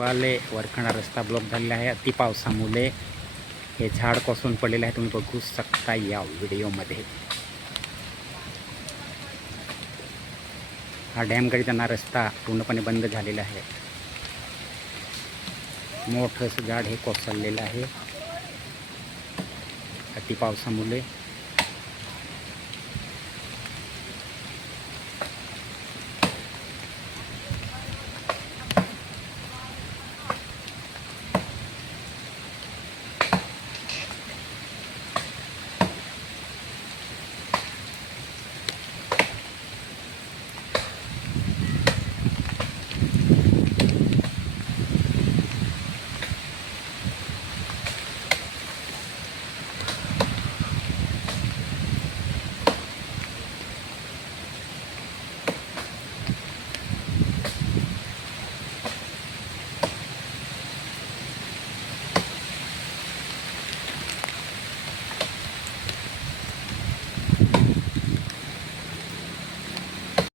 वाले वरखणा रस्ता ब्लॉक झालेला आहे अति पावसामुळे. हे झाड कोसळून पडलेलं आहे, तुम्ही बघू शकता या व्हिडिओमध्ये. हा डॅमकडे जाणारा रस्ता पूर्णपणे बंद झालेला आहे. मोठं झाड हे कोसळलेलं आहे अति पावसामुळे.